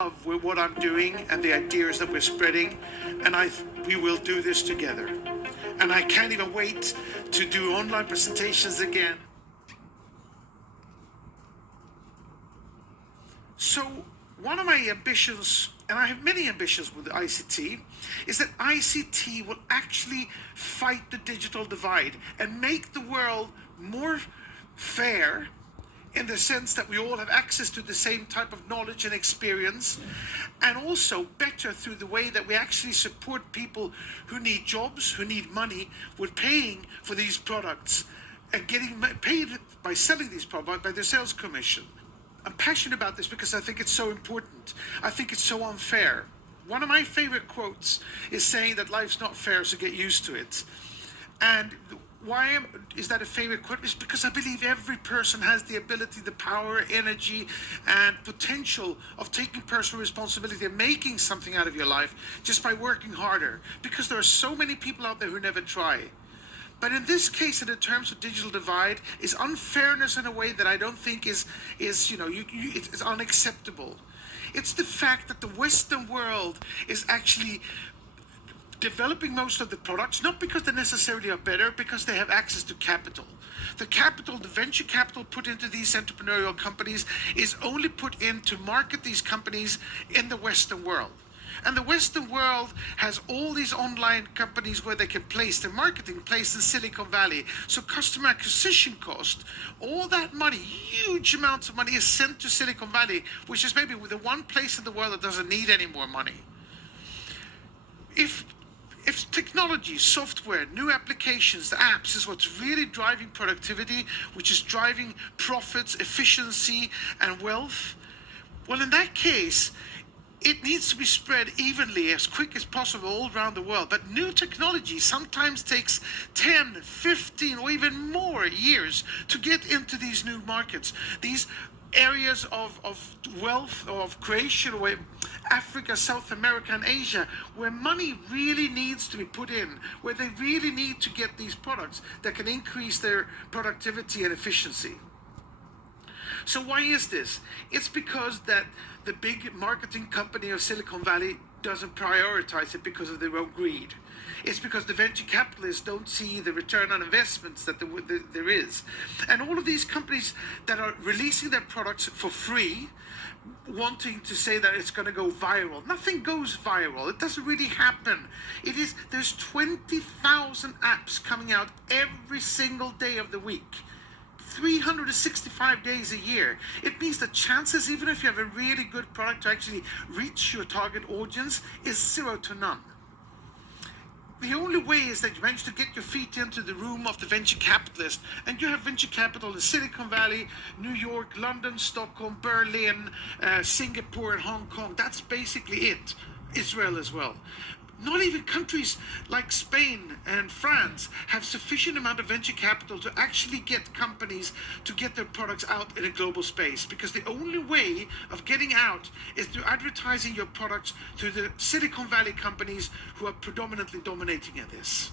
love with what I'm doing and the ideas that we're spreading, and we will do this together. And I can't even wait to do online presentations again. So one of my ambitions, and I have many ambitions with ICT, is that ICT will actually fight the digital divide and make the world more fair, in the sense that we all have access to the same type of knowledge and experience, and also better through the way that we actually support people who need jobs, who need money, with paying for these products and getting paid by selling these products by their sales commission. I'm passionate about this because I think it's so important. I think it's so unfair. One of my favorite quotes is saying that life's not fair, so get used to it. And why is that a favorite quote? It's because I believe every person has the ability, the power, energy, and potential of taking personal responsibility and making something out of your life just by working harder. Because there are so many people out there who never try. But in this case, in the terms of digital divide, is unfairness in a way that I don't think is it's unacceptable. It's the fact that the Western world is actually developing most of the products, not because they necessarily are better, because they have access to capital. The capital, the venture capital put into these entrepreneurial companies is only put in to market these companies in the Western world. And the Western world has all these online companies where they can place their marketing, placed in Silicon Valley. So customer acquisition cost, all that money, huge amounts of money is sent to Silicon Valley, which is maybe the one place in the world that doesn't need any more money. If technology, software, new applications, the apps is what's really driving productivity, which is driving profits, efficiency, and wealth, well, in that case, it needs to be spread evenly as quick as possible all around the world. But new technology sometimes takes 10, 15, or even more years to get into these new markets. These areas of wealth, of creation, where Africa, South America, and Asia, where money really needs to be put in, where they really need to get these products that can increase their productivity and efficiency. So why is this? It's because that the big marketing company of Silicon Valley doesn't prioritize it because of their own greed. It's because the venture capitalists don't see the return on investments that there is. And all of these companies that are releasing their products for free, wanting to say that it's going to go viral. Nothing goes viral. It doesn't really happen. There's 20,000 apps coming out every single day of the week. 365 days a year. It means the chances, even if you have a really good product, to actually reach your target audience is 0 to none. The only way is that you manage to get your feet into the room of the venture capitalist, and you have venture capital in Silicon Valley, New York, London, Stockholm, Berlin, Singapore, and Hong Kong. That's basically it. Israel as well. Not even countries like Spain and France have sufficient amount of venture capital to actually get companies to get their products out in a global space, because the only way of getting out is through advertising your products through the Silicon Valley companies who are predominantly dominating at this.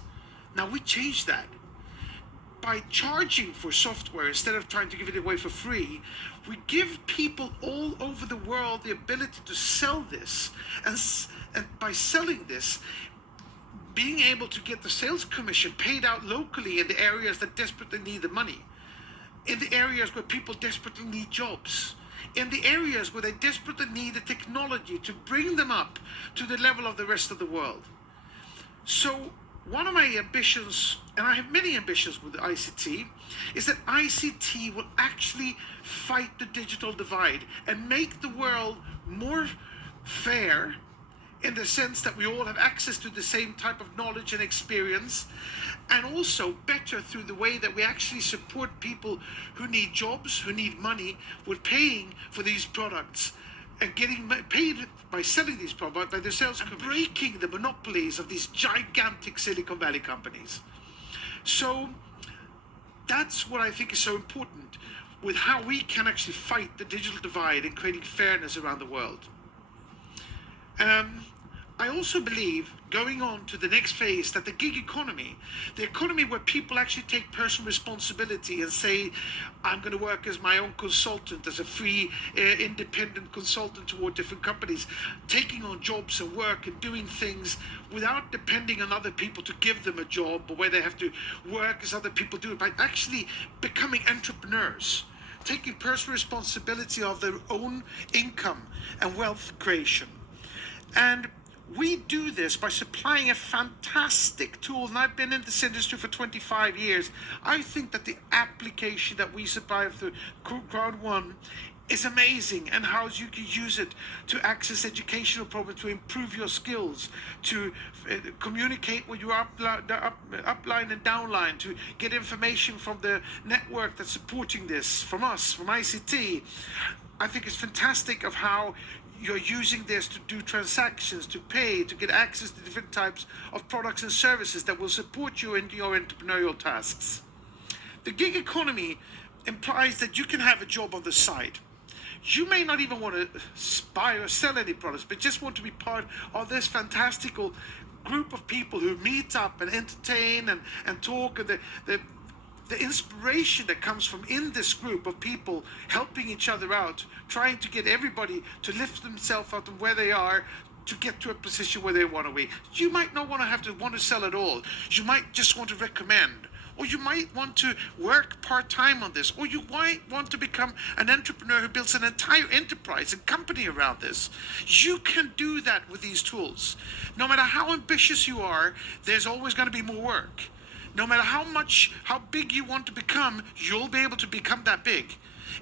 Now we change that. By charging for software instead of trying to give it away for free, we give people all over the world the ability to sell this, and by selling this, being able to get the sales commission paid out locally in the areas that desperately need the money, in the areas where people desperately need jobs, in the areas where they desperately need the technology to bring them up to the level of the rest of the world. So one of my ambitions, and I have many ambitions with ICT, is that ICT will actually fight the digital divide and make the world more fair, in the sense that we all have access to the same type of knowledge and experience, and also better through the way that we actually support people who need jobs, who need money, with paying for these products and getting paid by selling these products by their sales commission, breaking the monopolies of these gigantic Silicon Valley companies. So that's what I think is so important with how we can actually fight the digital divide and creating fairness around the world. I also believe, going on to the next phase, that the gig economy, the economy where people actually take personal responsibility and say, I'm going to work as my own consultant, as a free, independent consultant toward different companies, taking on jobs and work and doing things without depending on other people to give them a job, or where they have to work as other people do it, by actually becoming entrepreneurs, taking personal responsibility of their own income and wealth creation. And we do this by supplying a fantastic tool. And I've been in this industry for 25 years. I think that the application that we supply through CROWD1 is amazing, and how you can use it to access educational programs, to improve your skills, to communicate with your upline and downline, to get information from the network that's supporting this, from us, from ICT. I think it's fantastic of how you're using this to do transactions, to pay, to get access to different types of products and services that will support you in your entrepreneurial tasks. The gig economy implies that you can have a job on the side. You may not even want to buy or sell any products, but just want to be part of this fantastical group of people who meet up and entertain and talk, and the inspiration that comes from in this group of people helping each other out, trying to get everybody to lift themselves out of where they are to get to a position where they want to be. You might not want to sell at all. You might just want to recommend, or you might want to work part-time on this, or you might want to become an entrepreneur who builds an entire enterprise and company around this. You can do that with these tools. No matter how ambitious you are, there's always going to be more work. No matter how big you want to become, you'll be able to become that big.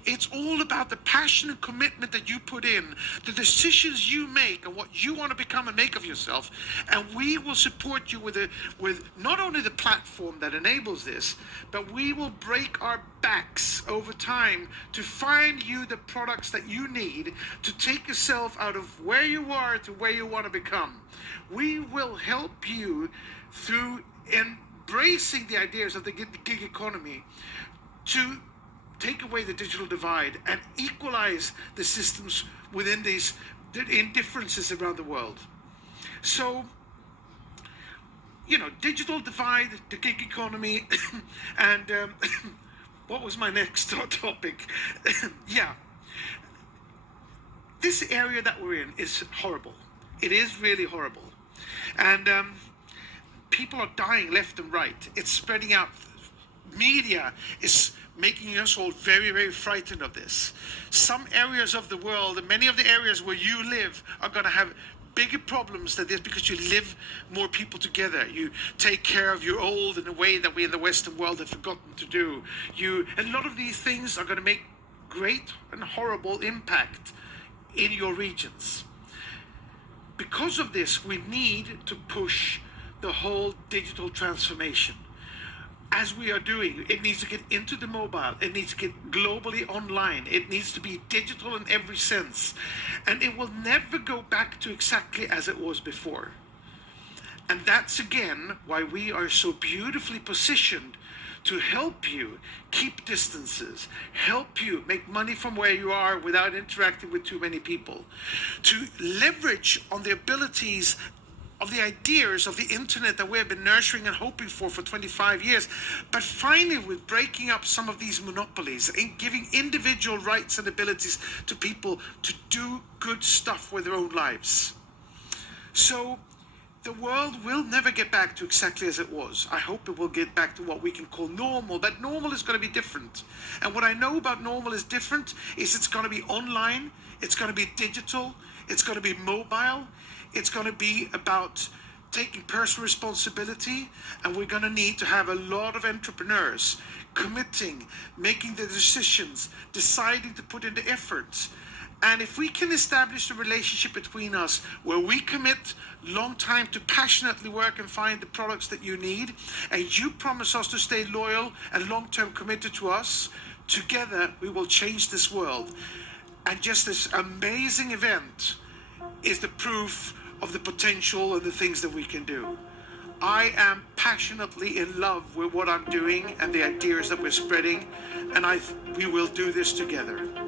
It's all about the passion and commitment that you put in, the decisions you make, and what you want to become and make of yourself. And we will support you with not only the platform that enables this, but we will break our backs over time to find you the products that you need to take yourself out of where you are to where you want to become. We will help you through embracing the ideas of the gig economy to take away the digital divide and equalize the systems within these indifferences around the world. So, digital divide, the gig economy, and what was my next topic? Yeah. This area that we're in is horrible. It is really horrible. And people are dying left and right. It's spreading out. Media is making us all very, very frightened of this. Some areas of the world, and many of the areas where you live, are going to have bigger problems than this, because you live more people together. You take care of your old in a way that we in the Western world have forgotten to do. And a lot of these things are going to make great and horrible impact in your regions. Because of this, we need to push the whole digital transformation. As we are doing, it needs to get into the mobile, it needs to get globally online, it needs to be digital in every sense, and it will never go back to exactly as it was before. And that's again why we are so beautifully positioned to help you keep distances, help you make money from where you are without interacting with too many people, to leverage on the abilities of the ideas of the internet that we have been nurturing and hoping for 25 years, but finally with breaking up some of these monopolies and giving individual rights and abilities to people to do good stuff with their own lives. So the world will never get back to exactly as it was. I hope it will get back to what we can call normal, but normal is going to be different. And what I know about normal is different is it's going to be online, it's going to be digital, it's going to be mobile, it's going to be about taking personal responsibility, and we're going to need to have a lot of entrepreneurs committing, making the decisions, deciding to put in the effort. And if we can establish a relationship between us where we commit long time to passionately work and find the products that you need, and you promise us to stay loyal and long-term committed to us, together we will change this world. And just this amazing event is the proof of the potential and the things that we can do. I am passionately in love with what I'm doing and the ideas that we're spreading, and we will do this together.